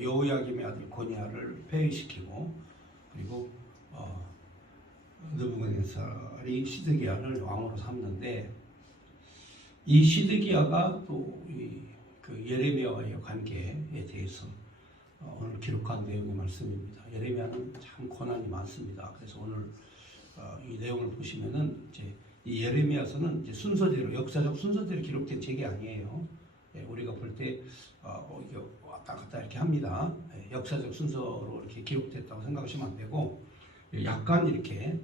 여호야김의 아들 고니야를 폐위시키고, 그리고 느부갓네살이 시드기야를 왕으로 삼는데, 이 시드기야가 또 그 예레미야와의 관계에 대해서 오늘 기록한 내용의 말씀입니다. 예레미야는 참 고난이 많습니다. 그래서 오늘 이 내용을 보시면은 이제 이 예레미야서는 이제 순서대로, 역사적 순서대로 기록된 책이 아니에요. 우리가 볼 때 왔다 갔다 이렇게 합니다. 역사적 순서로 이렇게 기록됐다고 생각하시면 안 되고, 약간 이렇게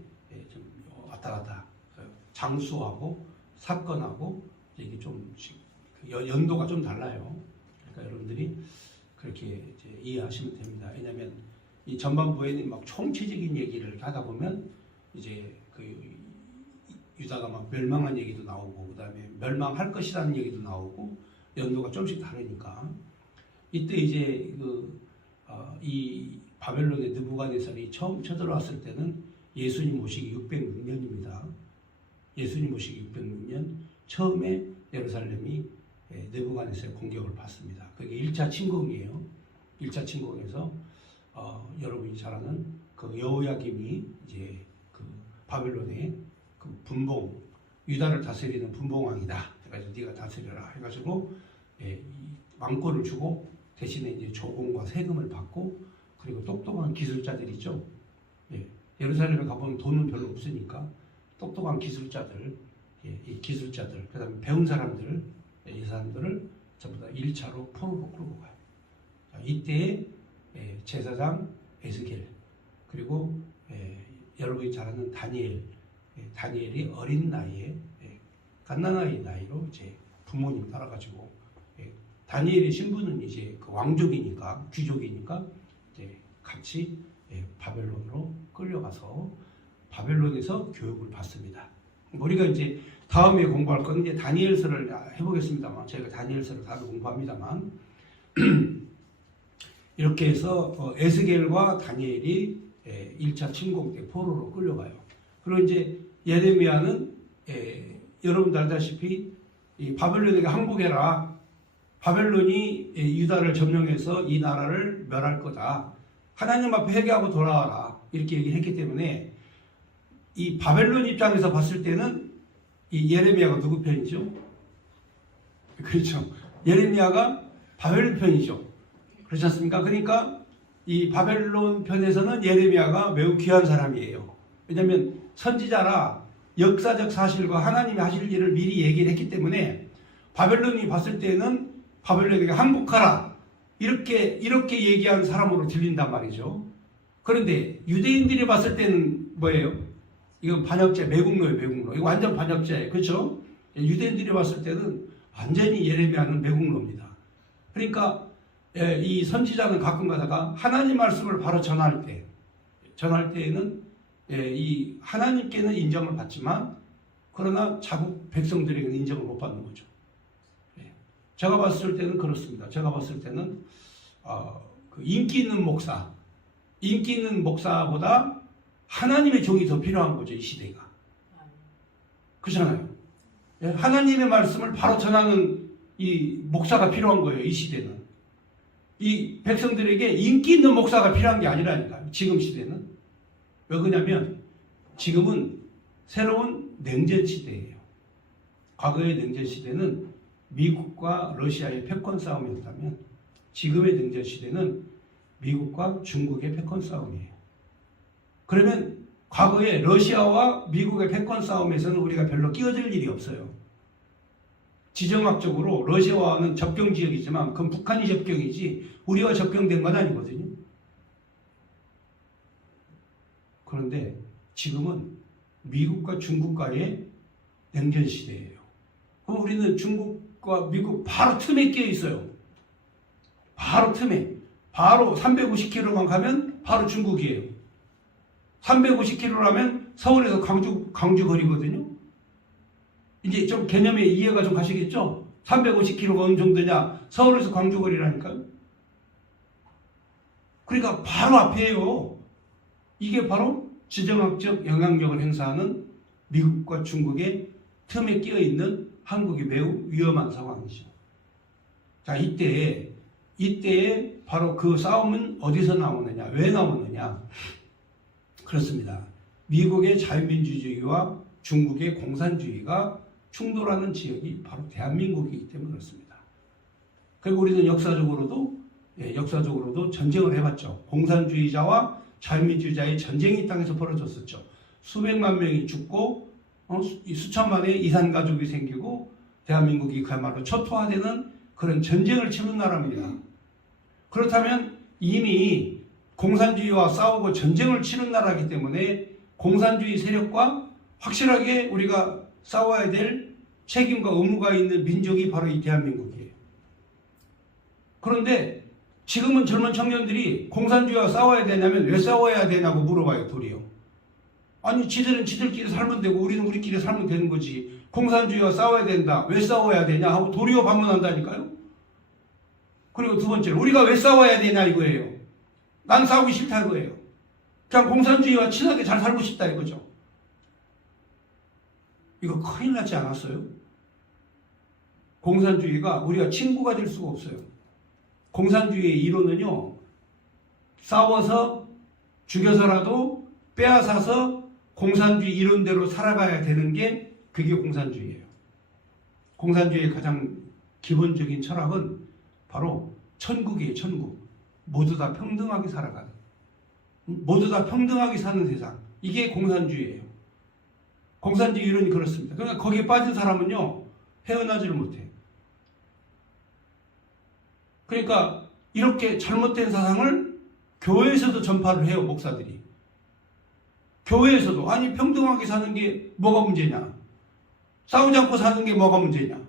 좀 왔다 갔다, 장수하고 사건하고 이게 좀 연도가 좀 달라요. 그러니까 여러분들이 그렇게 이제 이해하시면 됩니다. 왜냐하면 이 전반부에는 막 총체적인 얘기를 하다 보면 이제 그 유다가 막 멸망한 얘기도 나오고, 그 다음에 멸망할 것이라는 얘기도 나오고, 연도가 좀씩 다르니까 이때 이제 이 바벨론의 느부갓네살이 처음 쳐들어왔을 때는 예수님 모시기 606년입니다. 예수님 모시기 606년 처음에 예루살렘이 느부갓네살 공격을 받습니다. 그게 1차 침공이에요. 1차 침공에서 여러분이 잘 아는 그 여호야김이 이제 그 바벨론의 그 분봉, 유다를 다스리는 분봉왕이다. 그래서 네가 다스려라 해가지고 왕권을 주고 대신에 이제 조공과 세금을 받고, 그리고 똑똑한 기술자들이죠. 예루살렘에 가보면 돈은 별로 없으니까 똑똑한 기술자들, 이 기술자들, 그다음에 배운 사람들, 이 사람들을 전부 다 1차로 포로로 끌고 가요. 자, 이때에 제사장 에스겔, 그리고 여러분이 잘 아는 다니엘이 어린 나이에 갓난아이 나이로 이제 부모님 따라가지고, 다니엘의 신분은 이제 그 왕족이니까, 귀족이니까 이제 같이 바벨론으로 끌려가서 바벨론에서 교육을 받습니다. 우리가 이제 다음에 공부할 건 이제 다니엘서를 해보겠습니다만, 저희가 다니엘서를 다들 공부합니다만, 이렇게 해서 에스겔과 다니엘이 1차 침공 때 포로로 끌려가요. 그리고 이제 예레미야는 여러분들 알다시피 이 바벨론에게 항복해라. 바벨론이 유다를 점령해서 이 나라를 멸할 거다. 하나님 앞에 회개하고 돌아와라. 이렇게 얘기했기 때문에 이 바벨론 입장에서 봤을 때는 이 예레미야가 누구 편이죠? 그렇죠. 예레미야가 바벨론 편이죠. 그렇지 않습니까? 그러니까 이 바벨론 편에서는 예레미야가 매우 귀한 사람이에요. 왜냐하면 선지자라 역사적 사실과 하나님이 하실 일을 미리 얘기를 했기 때문에 바벨론이 봤을 때는 바벨론에게 항복하라, 이렇게 얘기한 사람으로 들린단 말이죠. 그런데 유대인들이 봤을 때는 뭐예요? 이건 반역죄, 매국노예요, 매국노. 이거 완전 반역죄예요. 그렇죠? 유대인들이 봤을 때는 완전히 예레미야는 매국노입니다. 그러니까 이 선지자는 가끔 가다가 하나님 말씀을 바로 전할 때에는 이 하나님께는 인정을 받지만, 그러나 자국 백성들에게는 인정을 못 받는 거죠. 제가 봤을 때는 그렇습니다. 제가 봤을 때는 그 인기 있는 목사보다 하나님의 종이 더 필요한 거죠, 이 시대가. 그렇잖아요. 하나님의 말씀을 바로 전하는 이 목사가 필요한 거예요, 이 시대는. 이 백성들에게 인기 있는 목사가 필요한 게 아니라니까요, 지금 시대는. 왜 그러냐면 지금은 새로운 냉전 시대예요. 과거의 냉전 시대는 미국과 러시아의 패권 싸움이었다면, 지금의 냉전 시대는 미국과 중국의 패권 싸움이에요. 그러면 과거에 러시아와 미국의 패권 싸움에서는 우리가 별로 끼어들 일이 없어요. 지정학적으로 러시아와는 접경 지역이지만 그건 북한이 접경이지 우리와 접경된 건 아니거든요. 그런데 지금은 미국과 중국과의 냉전 시대예요. 그럼 우리는 중국과 미국 바로 틈에 끼어 있어요. 바로 틈에. 바로 350km만 가면 바로 중국이에요. 350km라면 서울에서 광주 거리거든요. 이제 좀 개념의 이해가 좀 가시겠죠? 350km가 어느 정도냐? 서울에서 광주 거리라니까요. 그러니까 바로 앞이에요. 이게 바로 지정학적 영향력을 행사하는 미국과 중국의 틈에 끼어 있는 한국이 매우 위험한 상황이죠. 자, 이때 이때에 바로 그 싸움은 어디서 나오느냐, 왜 나오느냐? 그렇습니다. 미국의 자유민주주의와 중국의 공산주의가 충돌하는 지역이 바로 대한민국이기 때문에 그렇습니다. 그리고 우리는 역사적으로도 전쟁을 해봤죠. 공산주의자와 자유민주주의자의 전쟁이 이 땅에서 벌어졌었죠. 수백만 명이 죽고 수천만의 이산가족이 생기고 대한민국이 그야말로 초토화되는 그런 전쟁을 치른 나라입니다. 그렇다면 이미 공산주의와 싸우고 전쟁을 치른 나라이기 때문에 공산주의 세력과 확실하게 우리가 싸워야 될 책임과 의무가 있는 민족이 바로 이 대한민국이에요. 그런데 지금은 젊은 청년들이 공산주의와 싸워야 되냐면 왜 싸워야 되냐고 물어봐요, 도리어. 아니, 지들은 지들끼리 살면 되고 우리는 우리끼리 살면 되는 거지. 공산주의와 싸워야 된다. 왜 싸워야 되냐 하고 도리어 반문한다니까요. 그리고 두 번째로 우리가 왜 싸워야 되냐 이거예요. 난 싸우기 싫다 이거예요. 그냥 공산주의와 친하게 잘 살고 싶다 이거죠. 이거 큰일 나지 않았어요? 공산주의가 우리가 친구가 될 수가 없어요. 공산주의의 이론은요, 싸워서 죽여서라도 빼앗아서 공산주의 이론대로 살아가야 되는 게 그게 공산주의예요. 공산주의의 가장 기본적인 철학은 바로 천국이에요, 천국. 모두 다 평등하게 살아가는, 모두 다 평등하게 사는 세상. 이게 공산주의예요. 공산주의 이론이 그렇습니다. 그러니까 거기에 빠진 사람은요, 헤어나지를 못해요. 그러니까 이렇게 잘못된 사상을 교회에서도 전파를 해요, 목사들이. 교회에서도 아니 평등하게 사는 게 뭐가 문제냐, 싸우지 않고 사는 게 뭐가 문제냐,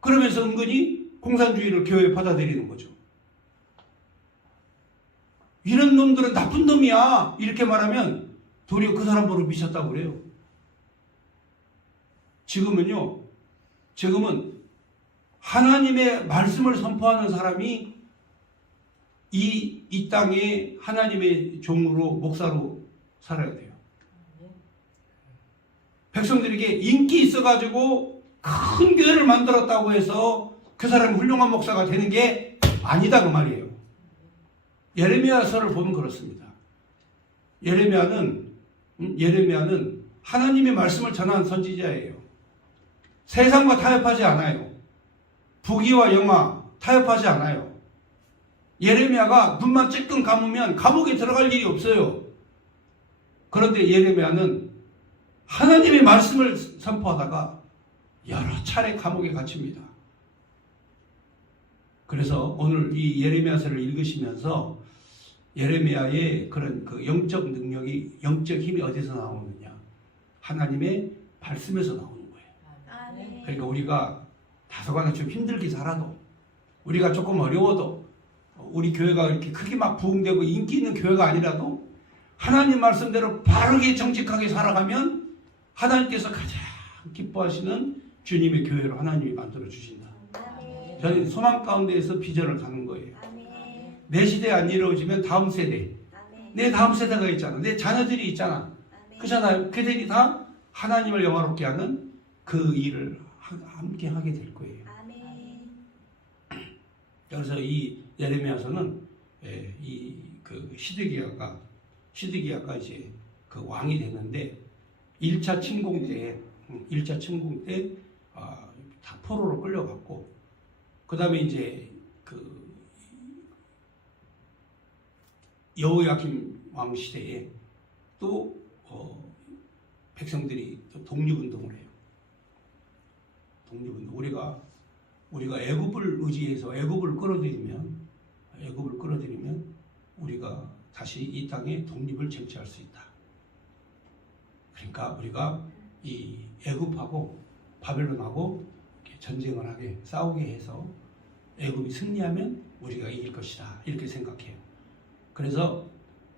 그러면서 은근히 공산주의를 교회에 받아들이는 거죠. 이런 놈들은 나쁜 놈이야 이렇게 말하면 도리어 그 사람 보러 미쳤다고 그래요. 지금은 하나님의 말씀을 선포하는 사람이 이 땅에 하나님의 종으로, 목사로 살아야 돼요. 백성들에게 인기 있어가지고 큰 교회를 만들었다고 해서 그 사람이 훌륭한 목사가 되는 게 아니다 그 말이에요. 예레미야서를 보면 그렇습니다. 예레미야는 하나님의 말씀을 전하는 선지자예요. 세상과 타협하지 않아요. 부귀와 영화 타협하지 않아요. 예레미야가 눈만 찔끔 감으면 감옥에 들어갈 일이 없어요. 그런데 예레미야는 하나님의 말씀을 선포하다가 여러 차례 감옥에 갇힙니다. 그래서 오늘 이 예레미야서를 읽으시면서 예레미야의 그런 그 영적 능력이, 영적 힘이 어디서 나오느냐? 하나님의 말씀에서 나오는 거예요. 그러니까 우리가 다소간에 좀 힘들게 살아도, 우리가 조금 어려워도, 우리 교회가 이렇게 크게 막 부흥되고 인기 있는 교회가 아니라도 하나님 말씀대로 바르게 정직하게 살아가면 하나님께서 가장 기뻐하시는 주님의 교회로 하나님이 만들어 주신다. 저는 소망 가운데에서 비전을 갖는 거예요. 내 시대에 안 이루어지면 다음 세대, 내 다음 세대가 있잖아, 내 자녀들이 있잖아, 그잖아요. 그들이 다 하나님을 영화롭게 하는 그 일을 함께 하게 될 거예요. 그래서 이 예레미야서는 이 그 시드기야가 이제 그 왕이 됐는데 1차 침공 때 다 포로로 끌려갔고, 그 다음에 이제 그 여호야김 왕 시대에 또 백성들이 또 독립운동을 해요. 독립운동. 우리가 애굽을 의지해서 애굽을 끌어들이면 우리가 다시 이 땅에 독립을 쟁취할 수 있다. 그러니까 우리가 이 애굽하고 바벨론하고 전쟁을 하게, 싸우게 해서 애굽이 승리하면 우리가 이길 것이다 이렇게 생각해요. 그래서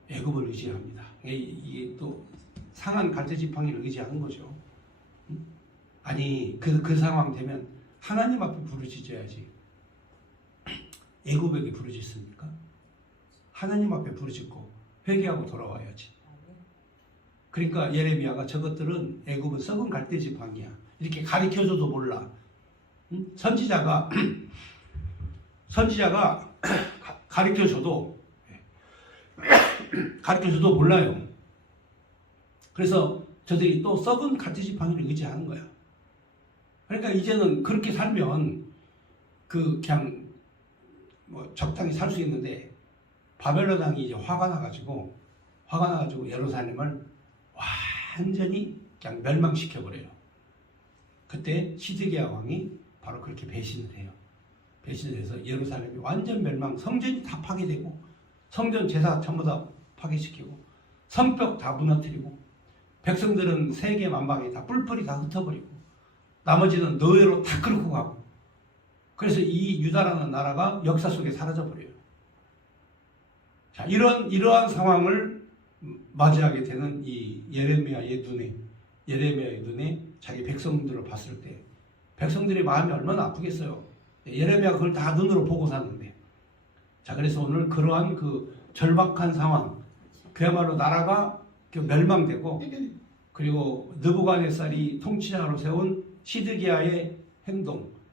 애굽을 의지합니다. 이게 또 상한 갈대지팡이를 의지하는 거죠. 아니 그 상황 되면 하나님 앞에 부르짖어야지. 애굽에게 부르짖습니까? 하나님 앞에 부르짖고 회개하고 돌아와야지. 그러니까 예레미야가 저것들은 애굽은 썩은 갈대지팡이야 이렇게 가르쳐줘도 몰라. 선지자가 가르쳐줘도 몰라요. 그래서 저들이 또 썩은 가치 지팡이를 의지하는 거야. 그러니까 이제는 그렇게 살면 그냥 뭐 적당히 살 수 있는데 바벨론 왕이 이제 화가 나가지고 예루살렘을 완전히 그냥 멸망시켜 버려요. 그때 시드기야 왕이 바로 그렇게 배신을 해요. 배신을 해서 예루살렘이 완전 멸망, 성전이 다 파괴되고 성전 제사 전부 다 파괴시키고 성벽 다 무너뜨리고 백성들은 세계 만방에 다 뿔뿔이 다 흩어버리고 나머지는 노예로 다 끌고 가고 그래서 이 유다라는 나라가 역사 속에 사라져버려요. 자, 이러한 상황을 맞이하게 되는 이 예레미야의 눈에 자기 백성들을 봤을 때 백성들의 마음이 얼마나 아프겠어요. 예레미야가 그걸 다 눈으로 보고 사는데. 자, 그래서 오늘 그러한 그 절박한 상황, 그야말로 나라가 멸망되고 그리고 느부갓네살이 통치자로 세운 시드기야의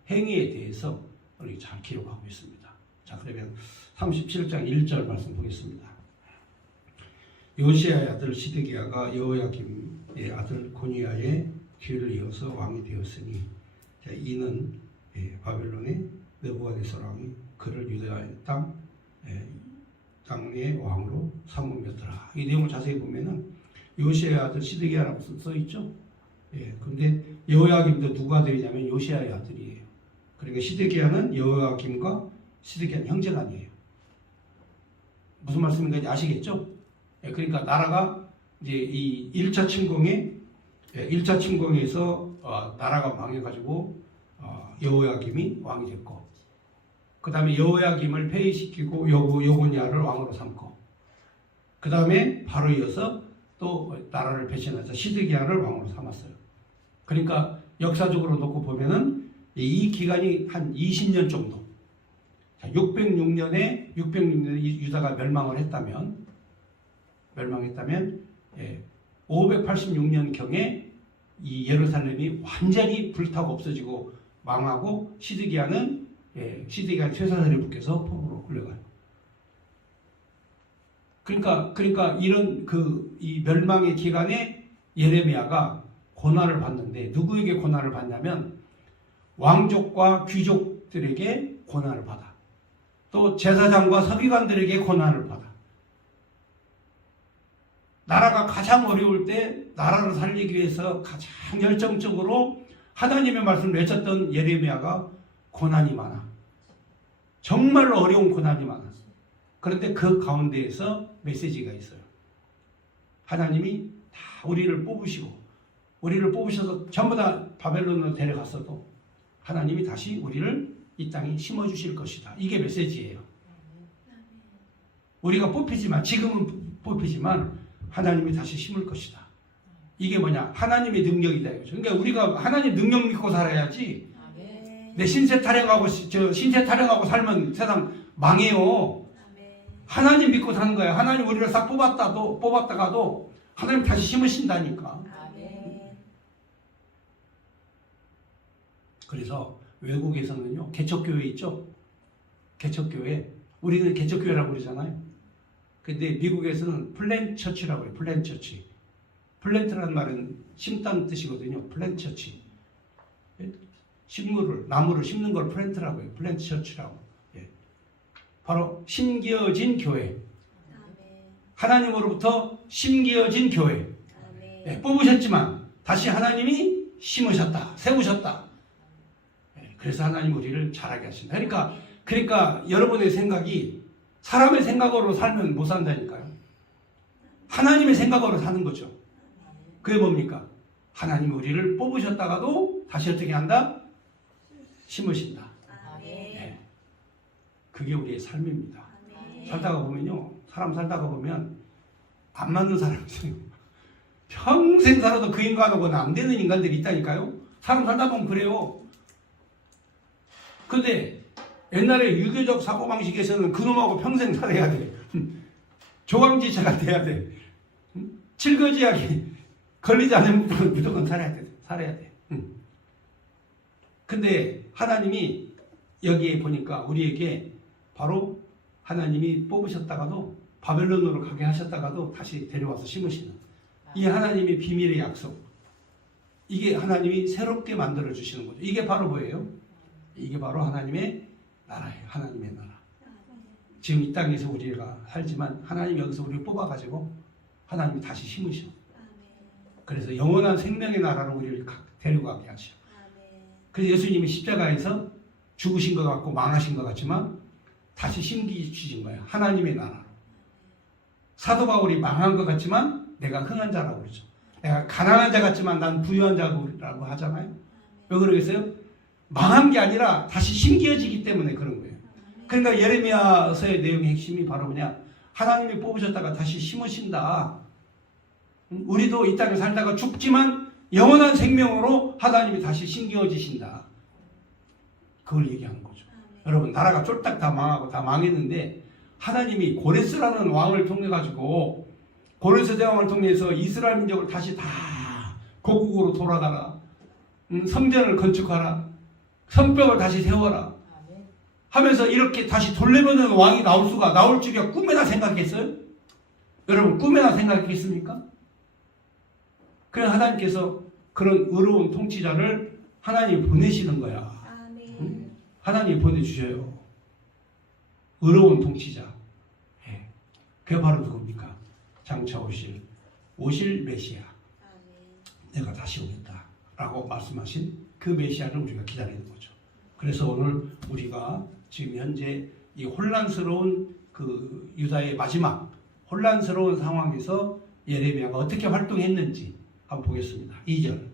행위에 대해서 우리 잘 기록하고 있습니다. 자, 그러면 37장 1절 말씀 보겠습니다. 요시야의 아들 시드기야가 여호야김의 아들 고니야의 뒤를 이어서 왕이 되었으니, 자, 이는 바벨론의 느부갓네살 왕이 그를 유다의 땅의 왕으로 삼음했더라. 이 내용을 자세히 보면은 요시야의 아들 시드기야라고 써 있죠. 근데 여호야김도 누가 아들이냐면 요시야의 아들이에요. 그러니까 시드기야는 여호야김과 시드기야는 형제간이에요. 무슨 말씀인지 아시겠죠? 그러니까 나라가 이제 이 1차 침공에서 나라가 망해가지고 여호야김이 왕이 됐고, 그 다음에 여호야김을 폐위시키고 요고니아를 왕으로 삼고, 그 다음에 바로 이어서 또 나라를 배신해서 시드기야를 왕으로 삼았어요. 그러니까 역사적으로 놓고 보면은 이 기간이 한 20년 정도. 자, 606년에 유다가 멸망을 했다면 586년 경에 이 예루살렘이 완전히 불타고 없어지고 망하고 시드기야는 쇠사슬에 묶여서 포로로 끌려가요. 그러니까 이런 이 멸망의 기간에 예레미야가 고난을 받는데, 누구에게 고난을 받냐면 왕족과 귀족들에게 고난을 받아. 또 제사장과 서기관들에게 고난을 받아. 나라가 가장 어려울 때 나라를 살리기 위해서 가장 열정적으로 하나님의 말씀을 외쳤던 예레미야가 고난이 많아. 정말로 어려운 고난이 많아. 그런데 그 가운데에서 메시지가 있어요. 하나님이 다 우리를 뽑으셔서 전부 다 바벨론으로 데려갔어도 하나님이 다시 우리를 이 땅에 심어주실 것이다. 이게 메시지예요. 우리가 지금은 뽑히지만 하나님이 다시 심을 것이다. 이게 뭐냐? 하나님의 능력이다. 그러니까 우리가 하나님 능력 믿고 살아야지. 내 신세 타령하고 살면 세상 망해요. 하나님 믿고 사는 거야. 하나님 우리를 싹 뽑았다가도 하나님 다시 심으신다니까. 그래서 외국에서는요, 개척교회 있죠? 개척교회. 우리는 개척교회라고 그러잖아요. 근데 미국에서는 플랜처치라고 해요. 플랜처치. 플랜트라는 말은 심다는 뜻이거든요. 플랜처치. 나무를 심는 걸 플랜트라고 해요. 플랜처치라고. 바로 심겨진 교회. 하나님으로부터 심겨진 교회. 뽑으셨지만 다시 하나님이 심으셨다. 세우셨다. 그래서 하나님 우리를 잘하게 하신다. 그러니까 여러분의 생각이 사람의 생각으로 살면 못 산다니까요. 하나님의 생각으로 사는 거죠. 그게 뭡니까? 하나님이 우리를 뽑으셨다가도 다시 어떻게 한다? 심으신다. 그게 우리의 삶입니다. 살다가 보면 안 맞는 사람이 있어요. 평생 살아도 그 인간하고는 안 되는 인간들이 있다니까요. 사람 살다 보면 그래요. 근데 옛날에 유교적 사고방식에서는 그놈하고 평생 살아야 돼. 조강지처가 돼야 돼. 칠거지약이 걸리지 않으면 무조건 살아야 돼. 근데 하나님이 여기에 보니까 우리에게 바로 하나님이 뽑으셨다가도 바벨론으로 가게 하셨다가도 다시 데려와서 심으시는 이 하나님의 비밀의 약속, 이게 하나님이 새롭게 만들어 주시는 거죠. 이게 바로 뭐예요? 이게 바로 하나님의 나라예요. 하나님의 나라. 지금 이 땅에서 우리가 살지만 하나님 여기서 우리를 뽑아가지고 하나님이 다시 심으셔. 그래서 영원한 생명의 나라로 우리를 데려가게 하셔. 그래서 예수님이 십자가에서 죽으신 것 같고 망하신 것 같지만 다시 심기주신 거예요. 하나님의 나라로. 사도 바울이 망한 것 같지만 내가 흥한 자라고 그러죠. 내가 가난한 자 같지만 난 부유한 자라고 하잖아요. 왜 그러겠어요? 망한 게 아니라 다시 심겨지기 때문에 그런 거예요. 그러니까 예레미야서의 내용의 핵심이 바로 뭐냐? 하나님이 뽑으셨다가 다시 심으신다. 우리도 이 땅에 살다가 죽지만 영원한 생명으로 하나님이 다시 심겨지신다. 그걸 얘기하는 거죠. 여러분, 나라가 쫄딱 다 망하고 다 망했는데 하나님이 고레스라는 왕을 통해 가지고 고레스 대왕을 통해서 이스라엘 민족을 다시 다 고국으로 돌아가라. 성전을 건축하라. 성벽을 다시 세워라. 하면서 이렇게 다시 돌려보는 왕이 나올 줄이야 꿈에나 생각했어요? 여러분, 꿈에나 생각했습니까? 그래서 하나님께서 그런 의로운 통치자를 하나님이 보내시는 거야. 하나님이 보내주셔요. 의로운 통치자. 그게 바로 누굽니까? 장차 오실 메시아. 내가 다시 오겠다 라고 말씀하신 그 메시아를 우리가 기다리는 거죠. 그래서 오늘 우리가 지금 현재 이 혼란스러운 그 유다의 마지막 혼란스러운 상황에서 예레미야가 어떻게 활동했는지 한번 보겠습니다. 2절.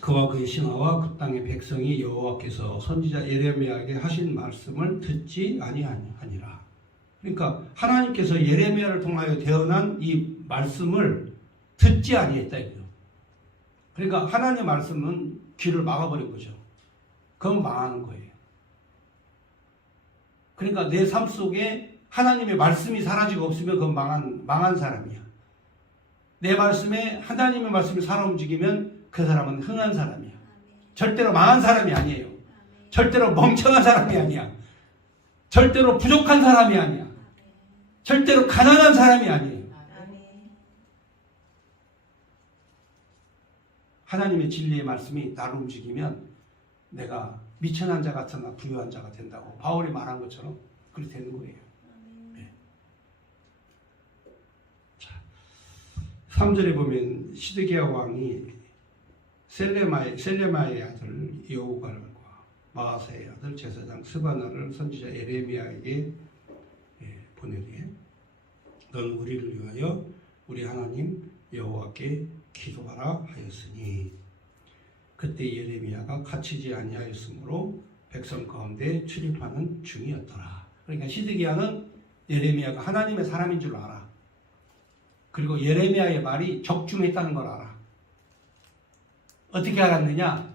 그와 그의 신하와 그 땅의 백성이 여호와께서 선지자 예레미야에게 하신 말씀을 듣지 아니하니라. 그러니까 하나님께서 예레미야를 통하여 대언한 이 말씀을 듣지 아니했다 이거예요. 그러니까 하나님의 말씀은 귀를 막아버린 거죠. 그건 망하는 거예요. 그러니까 내 삶 속에 하나님의 말씀이 사라지고 없으면 그건 망한 사람이야. 내 말씀에 하나님의 말씀이 살아 움직이면 그 사람은 흥한 사람이야. 절대로 망한 사람이 아니에요. 절대로 멍청한 사람이 아니야. 절대로 부족한 사람이 아니야. 절대로 가난한 사람이 아니에요. 하나님의 진리의 말씀이 나를 움직이면 내가 미천한 자 같으나 부유한 자가 된다고 바울이 말한 것처럼 그렇게 되는 거예요. 네. 자, 3절에 보면 시드기야 왕이 셀레마의 아들 여호갈과 마아사의 아들 제사장 스바나를 선지자 예레미야에게 보내되 넌 우리를 위하여 우리 하나님 여호와께 기도하라 하였으니 그때 예레미야가 갇히지 아니하였으므로 백성 가운데 출입하는 중이었더라. 그러니까 시드기야는 예레미야가 하나님의 사람인 줄 알아. 그리고 예레미야의 말이 적중했다는 걸 알아. 어떻게 알았느냐?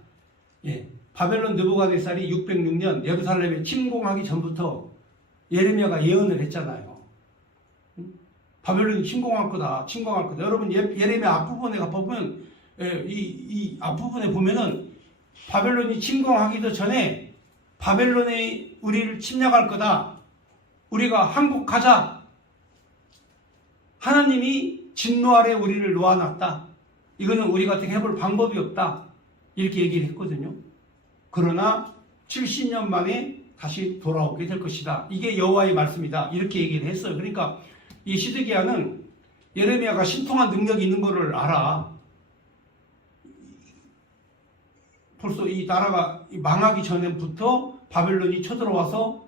바벨론 느부갓네살이 606년 예루살렘에 침공하기 전부터 예레미야가 예언을 했잖아요. 바벨론이 침공할 거다. 여러분 예레미야 앞부분에 가보면 이 앞부분에 보면은 바벨론이 침공하기도 전에 바벨론이 우리를 침략할 거다. 우리가 항복하자. 하나님이 진노 아래 우리를 놓아놨다. 이거는 우리가 어떻게 해볼 방법이 없다. 이렇게 얘기를 했거든요. 그러나 70년 만에 다시 돌아오게 될 것이다. 이게 여호와의 말씀이다. 이렇게 얘기를 했어요. 그러니까 이 시드기야는 예레미야가 신통한 능력이 있는 것을 알아. 벌써 이 나라가 망하기 전부터 바벨론이 쳐들어와서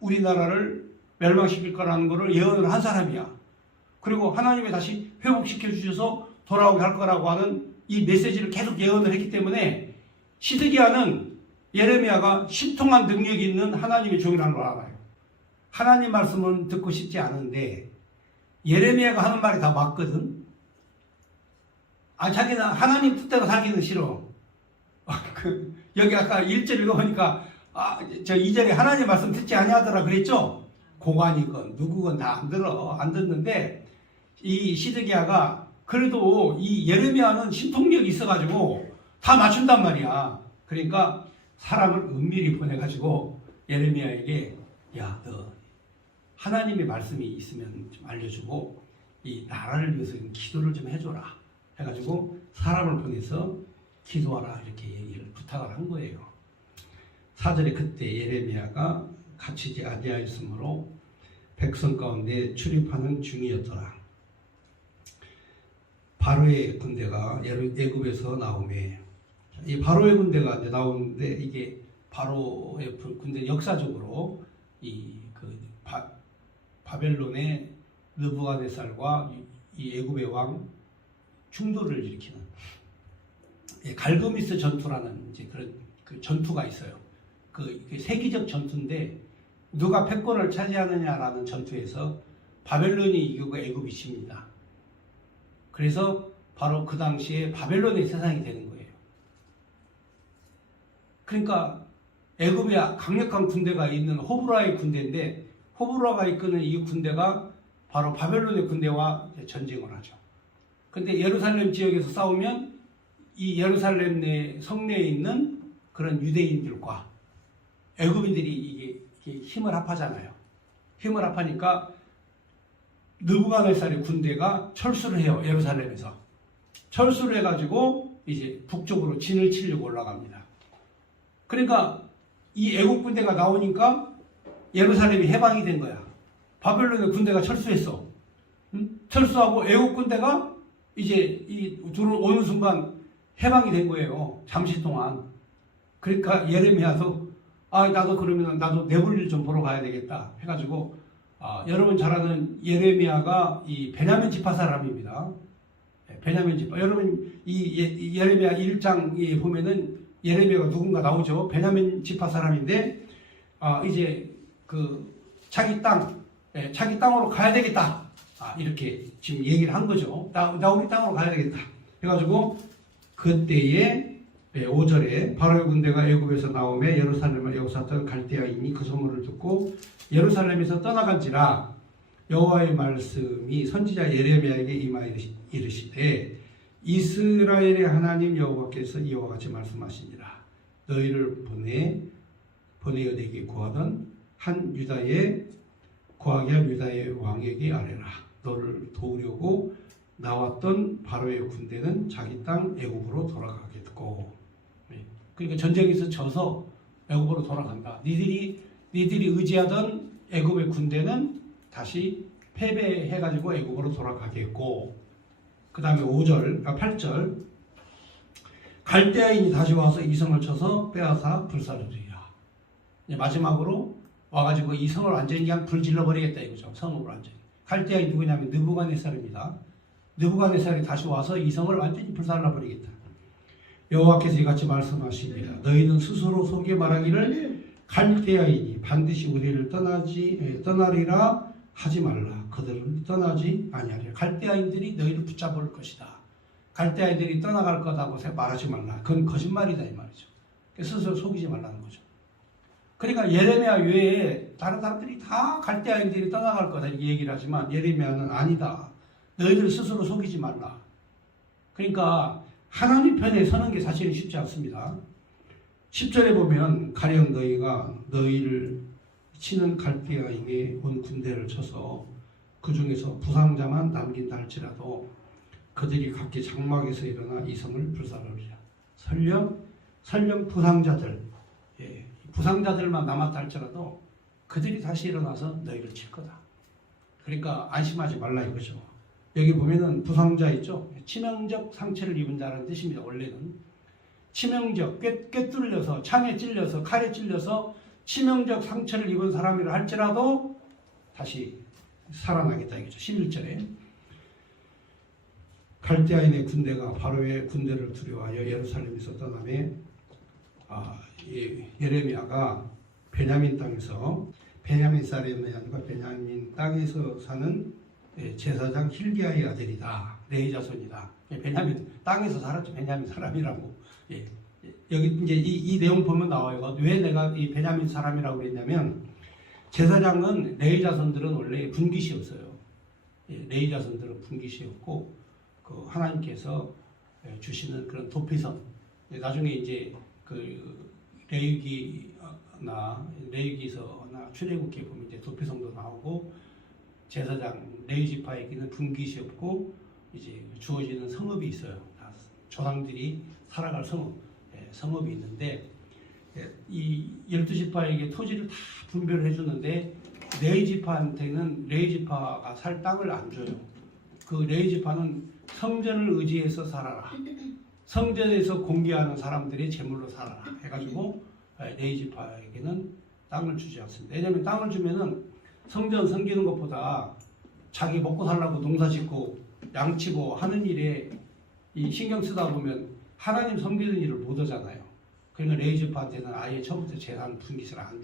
우리나라를 멸망시킬 거라는 것을 예언을 한 사람이야. 그리고 하나님이 다시 회복시켜 주셔서 돌아오게 할 거라고 하는 이 메시지를 계속 예언을 했기 때문에 시드기야는 예레미야가 신통한 능력이 있는 하나님의 종이라는 걸 알아요. 하나님 말씀은 듣고 싶지 않은데 예레미야가 하는 말이 다 맞거든. 자기는 하나님 뜻대로 살기는 싫어. 여기 아까 1절 읽어보니까 저 2절에 하나님 말씀 듣지 아니하더라 그랬죠? 고관이건 누구건 다 안 듣는데 이 시드기야가 그래도 이 예레미야는 신통력이 있어가지고 다 맞춘단 말이야. 그러니까 사람을 은밀히 보내가지고 예레미야에게 야, 너 하나님의 말씀이 있으면 좀 알려주고 이 나라를 위해서 기도를 좀 해줘라 해가지고 사람을 보내서 기도하라 이렇게 얘기를 부탁을 한 거예요. 4절에 그때 예레미야가 갇히지 아니하였으므로 백성 가운데 출입하는 중이었더라. 바로의 군대가 애굽에서 나오매, 이 바로의 군대가 나오는데 이게 바로의 군대 역사적으로 바벨론의 느부갓네살과 이 애굽의 왕 충돌을 일으키는 갈그미스 전투라는 이제 그런 그 전투가 있어요. 그 세기적 전투인데 누가 패권을 차지하느냐라는 전투에서 바벨론이 이기고 애굽이 집니다. 그래서 바로 그 당시에 바벨론의 세상이 되는 거예요. 그러니까 애굽에 강력한 군대가 있는 호브라의 군대인데 호브라가 이끄는 이 군대가 바로 바벨론의 군대와 전쟁을 하죠. 근데 예루살렘 지역에서 싸우면 이 예루살렘 내 성내에 있는 그런 유대인들과 애굽인들이 이게 힘을 합하잖아요. 힘을 합하니까 느부갓네살의 군대가 철수를 해요. 예루살렘에서 철수를 해가지고 이제 북쪽으로 진을 치려고 올라갑니다. 그러니까 이 애국 군대가 나오니까 예루살렘이 해방이 된 거야. 바벨론의 군대가 철수했어. 철수하고 애국 군대가 이제 이 들어오는 순간 해방이 된 거예요. 잠시 동안. 그러니까 예레미야도 나도 그러면 나도 내볼일 좀 보러 가야 되겠다 해가지고 여러분 잘 아는 예레미야가 이 베냐민 지파 사람입니다. 베냐민 지파. 여러분 이 예레미야 1장에 보면은 예레미야가 누군가 나오죠. 베냐민 지파 사람인데 이제 그 자기 땅으로 가야 되겠다. 이렇게 지금 얘기를 한 거죠. 나 우리 땅으로 가야 되겠다. 해가지고 그때에 5절에 바로의 군대가 애굽에서 나오매 예루살렘을 에워쌌던 갈대아인이 그 소문을 듣고 예루살렘에서 떠나간지라 여호와의 말씀이 선지자 예레미야에게 임하여 이르시되 이스라엘의 하나님 여호와께서 이와 같이 말씀하시니라. 너희를 보내어 내게 구하던 한 구하게 한 유다의 왕에게 아뢰라. 너를 도우려고 나왔던 바로의 군대는 자기 땅 애굽으로 돌아가겠고. 그러니까 전쟁에서 져서 애굽으로 돌아간다. 니들이 의지하던 애굽의 군대는 다시 패배해가지고 애굽으로 돌아가겠고. 그 다음에 8절 갈대아인이 다시 와서 이 성을 쳐서 빼앗아 불사르리라. 마지막으로 와가지고 이 성을 완전히 그냥 불질러버리겠다 이거죠. 성으로 완전히. 갈대아인이 누구냐면 느부갓네살입니다. 느부갓네살이 다시 와서 이 성을 완전히 불살라버리겠다. 여호와께서 이같이 말씀하시니라. 너희는 스스로 속에 말하기를 갈대아인이 반드시 우리를 떠나리라 하지 말라. 그들은 떠나지 아니하리라. 갈대아인들이 너희를 붙잡을 것이다. 갈대아인들이 떠나갈 거다고 말하지 말라. 그건 거짓말이다 이 말이죠. 스스로 속이지 말라는 거죠. 그러니까 예레미야 외에 다른 사람들이 다 갈대아인들이 떠나갈 거다 이렇게 얘기를 하지만 예레미야는 아니다. 너희들 스스로 속이지 말라. 그러니까 하나님 편에 서는 게 사실은 쉽지 않습니다. 10절에 보면 가령 너희가 너희를 치는 갈대아인에 온 군대를 쳐서 그 중에서 부상자만 남긴다 할지라도 그들이 각기 장막에서 일어나 이 성을 불사르리라. 설령 부상자들, 부상자들만 남았다 할지라도 그들이 다시 일어나서 너희를 칠 거다. 그러니까 안심하지 말라 이거죠. 여기 보면은 부상자 있죠. 치명적 상처를 입은 자라는 뜻입니다. 원래는 치명적, 꿰뚫려서 창에 찔려서 칼에 찔려서 치명적 상처를 입은 사람이라 할지라도 다시 살아나겠다 이거죠. 11절에 갈대아인의 군대가 바로의 군대를 두려워하여 예루살렘에서 떠나매 예레미야가 베냐민 땅에서 베냐민 사람이 아니라 베냐민 땅에서 사는 제사장 힐기야의 아들이다. 레위 자손이다. 베냐민 땅에서 살았죠. 베냐민 사람이라고. 여기 이제 이 내용 보면 나와요. 왜 내가 이 베냐민 사람이라고 그랬냐면 제사장은 레위 자손들은 원래 분깃이었어요. 레위 자손들은 분깃이었고 그 하나님께서 주시는 그런 도피성 나중에 이제 그 레위기서나 출애굽기에 보면 이제 도피성도 나오고 제사장 레위 지파에게는 분깃이 없고 이제 주어지는 성읍이 있어요. 조상들이 살아갈 성읍이 있는데 이 12지파에게 토지를 다 분배를 해주는데 레위 지파한테는 레위 지파가 살 땅을 안 줘요. 그 레위 지파는 성전을 의지해서 살아라. 성전에서 공개하는 사람들이 제물로 살아라 해가지고 레위 지파에게는 땅을 주지 않습니다. 왜냐하면 땅을 주면은 성전 섬기는 것보다 자기 먹고 살라고 농사 짓고 양치고 하는 일에 이 신경 쓰다 보면 하나님 섬기는 일을 못 하잖아요. 그러니까 레위 지파한테는 아예 처음부터 재산 분깃을 안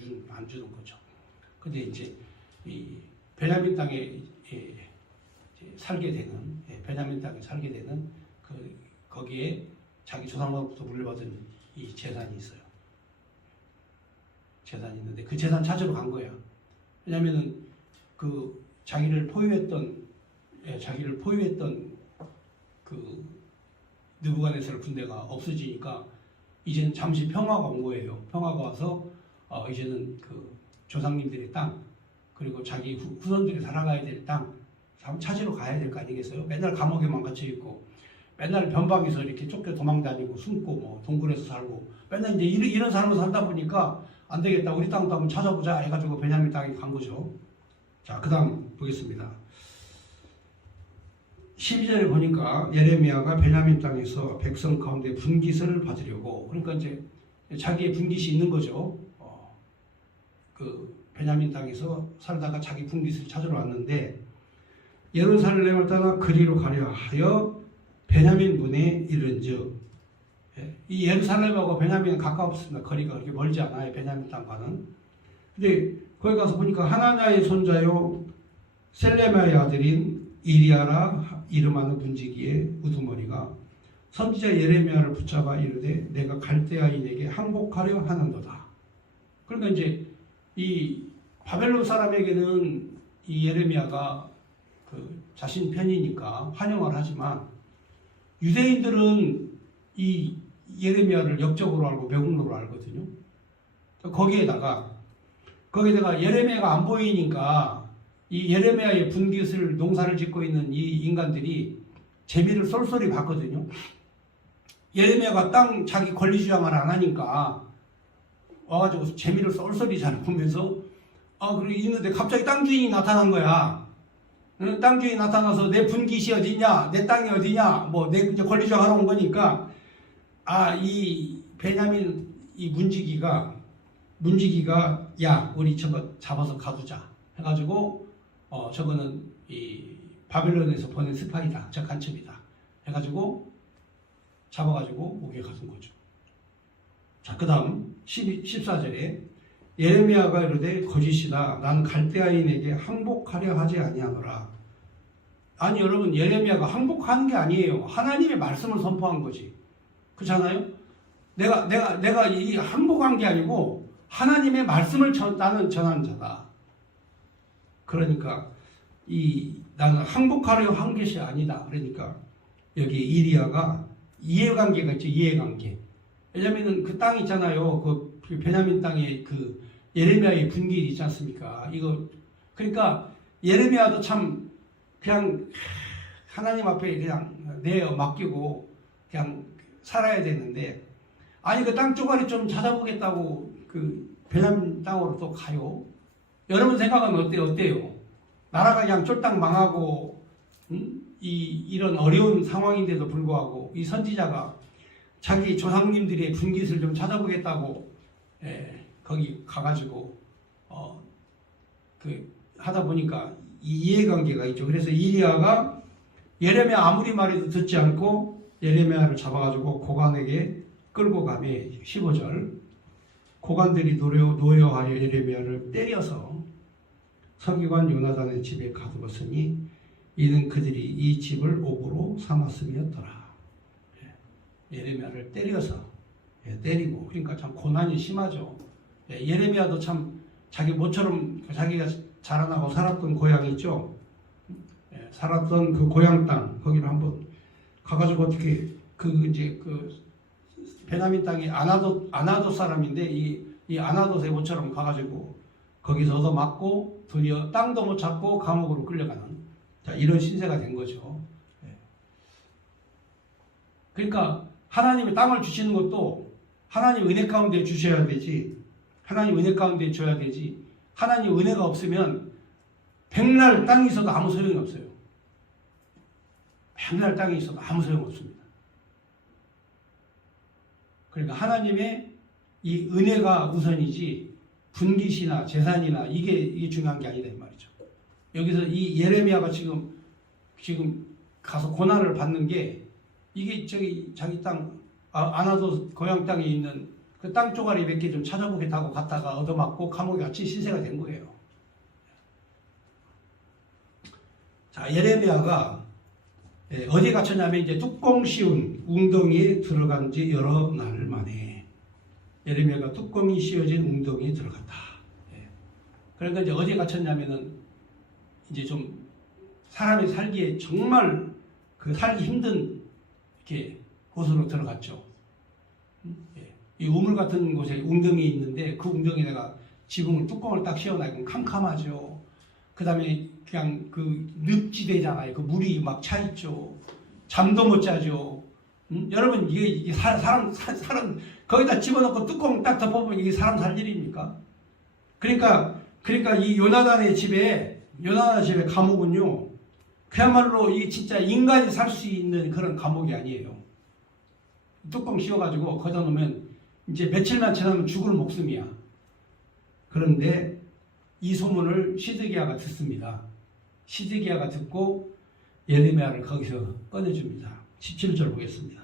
주는 거죠. 근데 이제 이 베냐민 땅에 살게 되는 거기에 자기 조상으로부터 물려받은 이 재산이 있어요. 재산이 있는데 그 재산 찾으러 간 거야. 왜냐면은 그 자기를 포위했던 그 느부갓네살 군대가 없어지니까 이제는 잠시 평화가 온 거예요. 평화가 와서 이제는 그 조상님들의 땅 그리고 자기 후손들이 살아가야 될 땅 찾으러 가야 될 거 아니겠어요? 맨날 감옥에만 갇혀 있고 맨날 변방에서 이렇게 쫓겨 도망다니고 숨고 뭐 동굴에서 살고 맨날 이제 이런 삶을 살다 보니까 안 되겠다. 우리 땅도 한번 찾아보자 해가지고 베냐민 땅에 간 거죠. 자, 그 다음 보겠습니다. 12절에 보니까 예레미야가 베냐민 땅에서 백성 가운데 분깃을 받으려고 그러니까 이제 자기의 분깃이 있는 거죠. 그 베냐민 땅에서 살다가 자기 분깃을 찾으러 왔는데 예루살렘을 떠나 그리로 가려 하여 베냐민 문에 이른즉 이 예루살렘하고 베냐민은 가까웠습니다. 거리가 그렇게 멀지 않아요. 베냐민 땅과는. 근데 거기 가서 보니까 하나냐의 손자요 셀레마의 아들인 이리야라 이름하는 문지기의 우두머리가 선지자 예레미야를 붙잡아 이르되 내가 갈대아인에게 항복하려 하는도다. 그러니까 이제 이 바벨론 사람에게는 이 예레미야가 그 자신 편이니까 환영을 하지만 유대인들은 이 예레미야를 역적으로 알고 매국노로 알거든요. 거기에다가 예레미야가 안 보이니까 이 예레미야의 분깃을 농사를 짓고 있는 이 인간들이 재미를 쏠쏠히 봤거든요. 예레미야가 땅 자기 권리 주장을 안 하니까 와가지고 재미를 쏠쏠히 잘 보면서 그리고 있는데 갑자기 땅 주인이 나타난 거야. 땅 주인이 나타나서 내 분깃이 어디냐, 내 땅이 어디냐, 뭐 내 권리 주장하러 온 거니까 이 베냐민 이 문지기가 야 우리 저거 잡아서 가두자 해가지고 저거는 이 바벨론에서 보낸 스파이다, 저 간첩이다 해가지고 잡아가지고 목에 가둔 거죠. 자, 그 다음 14절에 예레미야가 이르되 거짓이다. 난 갈대아인에게 항복하려 하지 아니하노라. 아니 여러분, 예레미야가 항복하는 게 아니에요. 하나님의 말씀을 선포한 거지. 그렇잖아요? 내가 이 항복한 게 아니고 하나님의 말씀을 나는 전하는 자다. 그러니까 나는 항복하려 한 것이 아니다. 그러니까 여기 이리야가 이해관계가 있죠. 이해관계. 왜냐면은 그 땅 있잖아요. 그 베냐민 땅에 그 예레미야의 분깃이 있지 않습니까? 그러니까 예레미야도 참 그냥 하나님 앞에 그냥 맡기고 그냥 살아야 되는데 아니 그 땅 쪼가리 좀 찾아보겠다고 그 베냐민 땅으로 또 가요. 여러분 생각하면 어때요? 나라가 그냥 쫄딱 망하고 이런 어려운 상황인데도 불구하고 이 선지자가 자기 조상님들의 분깃을 좀 찾아보겠다고 거기 가가지고 하다 보니까 이해관계가 있죠. 그래서 이리야가 예레미야 아무리 말해도 듣지 않고 예레미야를 잡아가지고 고관에게 끌고 가매 15절 고관들이 노여하여 예레미야를 때려서 서기관 요나단의 집에 가두었으니 이는 그들이 이 집을 옥으로 삼았음이었더라. 예레미야를 때려서 때리고 그러니까 참 고난이 심하죠. 예레미야도 참 자기 모처럼 자기가 자라나고 살았던 고향이 있죠. 살았던 그 고향 땅 거기를 한번 가가지고 어떻게 베냐민 땅이 아나도 사람인데 이 아나도의 모처럼 가가지고 거기서 얻어맞고 드디어 땅도 못 찾고 감옥으로 끌려가는 자, 이런 신세가 된 거죠. 그러니까 하나님이 땅을 주시는 것도 하나님 은혜 가운데 주셔야 되지. 하나님 은혜 가운데 줘야 되지. 하나님 은혜가 없으면 백날 땅이 있어도 아무 소용이 없어요. 백날 땅이 있어도 아무 소용 없습니다. 그러니까 하나님의 이 은혜가 우선이지 분깃이나 재산이나 이게 중요한 게 아니다 이 말이죠. 여기서 이 예레미야가 지금 가서 고난을 받는 게 이게 저기 자기 땅 아나도 고향 땅에 있는 그 땅 쪼가리 몇 개 좀 찾아보겠다고 갔다가 얻어맞고 감옥에 갇힌 신세가 된 거예요. 자, 예레미야가 어디에 갇혔냐면 이제 뚜껑 씌운 웅덩이에 들어간 지 여러 날 만에 예레미야가 뚜껑이 씌워진 웅덩이에 들어갔다. 그러니까 이제 어디에 갇혔냐면은 이제 좀 사람이 살기에 정말 그 살기 힘든 이렇게 곳으로 들어갔죠. 이 우물 같은 곳에 웅덩이 있는데 그 웅덩이에 내가 지붕을 뚜껑을 딱 씌워놔요. 캄캄하죠. 그 다음에 그냥 그 늪지대잖아요. 그 물이 막 차 있죠. 잠도 못 자죠. 여러분 이게 사람 거기다 집어넣고 뚜껑 딱 덮어보면 이게 사람 살 일입니까? 그러니까 이 요나단의 집에 감옥은요. 그야말로 이게 진짜 인간이 살 수 있는 그런 감옥이 아니에요. 뚜껑 씌워가지고 거기다 놓으면 이제 며칠만 지나면 죽을 목숨이야. 그런데 이 소문을 시드기야가 듣습니다. 시드기야가 듣고 예레미야를 거기서 꺼내줍니다. 17절 보겠습니다.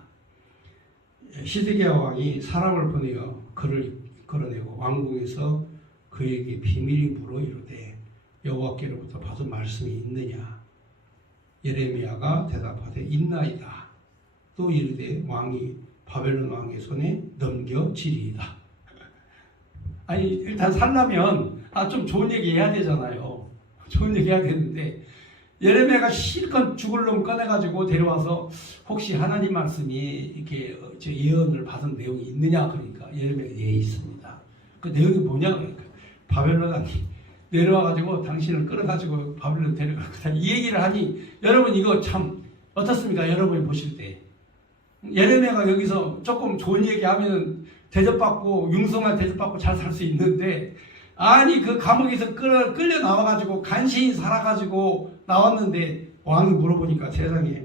시드기야 왕이 사람을 보내어 그를 끌어내고 왕궁에서 그에게 비밀이 물어 이르되 여호와께로부터 받은 말씀이 있느냐? 예레미야가 대답하되 있나이다. 또 이르되 왕이 바벨론 왕의 손에 넘겨지리이다. 아니 일단 살려면 좀 좋은 얘기 해야 되잖아요. 좋은 얘기 해야 되는데 예레미야가 실컷 죽을 놈 꺼내가지고 데려와서 혹시 하나님 말씀이 이렇게 예언을 받은 내용이 있느냐 그러니까 예레미야가 예 있습니다. 그 내용이 뭐냐 그러니까 바벨론 왕이 내려와가지고 당신을 끌어가지고 바벨론 데려갈 거다 이 얘기를 하니 여러분 이거 참 어떻습니까? 여러분이 보실 때 예레미야가 여기서 조금 좋은 얘기하면 대접받고 융성한 대접받고 잘 살 수 있는데 아니 그 감옥에서 끌려 나와가지고 간신히 살아가지고 나왔는데 왕이 물어보니까 세상에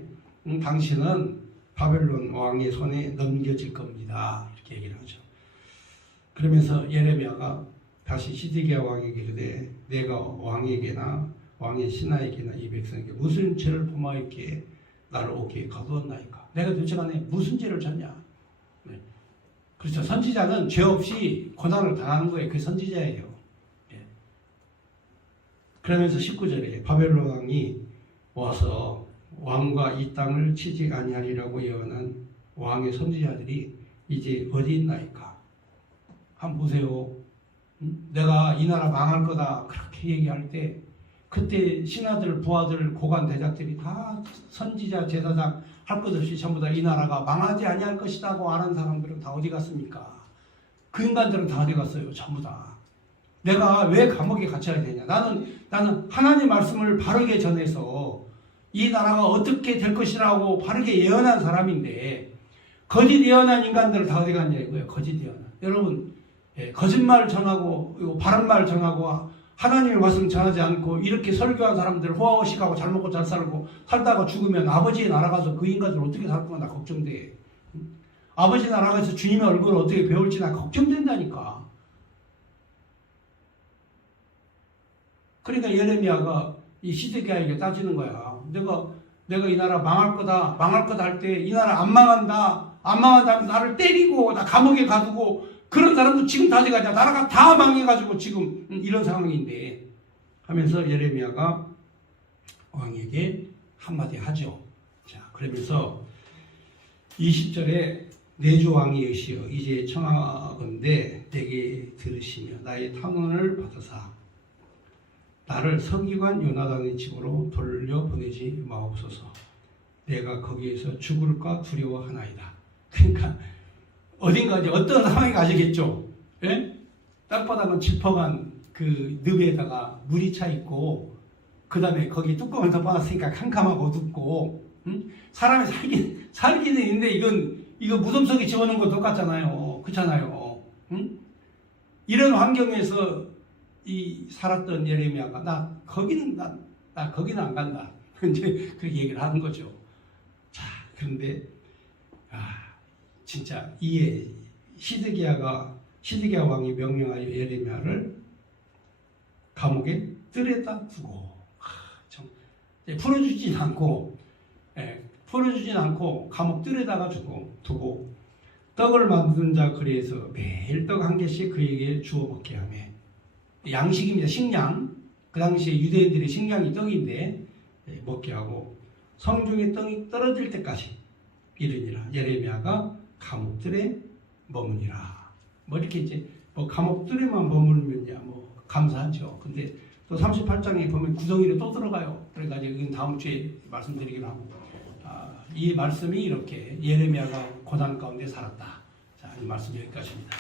당신은 바벨론 왕의 손에 넘겨질 겁니다 이렇게 얘기를 하죠. 그러면서 예레미야가 다시 시드기야 왕에게 이르되 내가 왕에게나 왕의 신하에게나 이 백성에게 무슨 죄를 범하였기에 나를 오게 가두었나이까. 내가 도대체 간에 무슨 죄를 졌냐. 네. 그렇죠. 선지자는 죄 없이 고난을 당하는 거예요. 그게 선지자예요. 네. 그러면서 19절에 바벨론 왕이 와서 왕과 이 땅을 치지 아니하리라고 예언한 왕의 선지자들이 이제 어디 있나이까. 한번 보세요. 내가 이 나라 망할 거다 그렇게 얘기할 때 그때 신하들, 부하들, 고관, 대작들이 다 선지자, 제사장 할 것 없이 전부 다 이 나라가 망하지 아니할 것이라고 아는 사람들은 다 어디 갔습니까? 그 인간들은 다 어디 갔어요? 전부 다. 내가 왜 감옥에 갇혀야 되냐? 나는 하나님 말씀을 바르게 전해서 이 나라가 어떻게 될 것이라고 바르게 예언한 사람인데 거짓 예언한 인간들은 다 어디 갔냐 이거예요. 거짓 예언한. 여러분 거짓말 전하고 바른 말 전하고 하나님의 말씀 전하지 않고 이렇게 설교한 사람들 호화호식하고 잘 먹고 잘 살고 살다가 죽으면 아버지의 나라 가서 그 인간들 어떻게 살 건가 나 걱정돼. 아버지 나라 가서 주님의 얼굴을 어떻게 배울지 나 걱정된다니까. 그러니까 예레미야가 이 시드기야에게 따지는 거야. 내가 이 나라 망할 거다 할 때 이 나라 안 망한다 하면 나를 때리고 나 감옥에 가두고 그런 사람도 지금 다 돼가지고 나라가 다 망해가지고 지금 이런 상황인데 하면서 예레미야가 왕에게 한마디 하죠. 자, 그러면서 20절에 내주 왕이 여시여 이제 청하건대 내게 들으시며 나의 탐언을 받으사 나를 서기관 요나단의 집으로 돌려보내지 마옵소서. 내가 거기에서 죽을까 두려워하나이다. 그러니까 어딘가 이제 어떤 상황이 가시겠죠. 예? 땅바닥은 짚어간 그 늪에다가 물이 차 있고 그 다음에 거기 뚜껑을 덮어놨으니까 캄캄하고 어둡고 사람이 살기는 있는데 이거 무덤 속에 집어넣은 거 똑같잖아요. 그렇잖아요. 이런 환경에서 이 살았던 예레미야가 나 거기는 안 간다. 이제 그렇게 얘기를 하는 거죠. 자, 그런데 진짜 이에 시드기야 왕이 명령하여 예레미야를 감옥에 뜰에다 두고 풀어주진 않고 감옥 뜰에다가 두고 떡을 만든 자 거리에서 매일 떡 한 개씩 그에게 주어 먹게 하며 양식입니다. 식량. 그 당시에 유대인들의 식량이 떡인데 먹게 하고 성중에 떡이 떨어질 때까지 이르니라. 예레미야가 감옥들에 머무니라. 뭐 이렇게 이제 뭐 감옥들에만 머물면야 뭐 감사하죠. 근데 또 38장에 보면 구덩이로 또 들어가요. 그러니까 이건 다음 주에 말씀드리기로 하고 이 말씀이 이렇게 예레미야가 고난 가운데 살았다. 자, 이 말씀 여기까지입니다.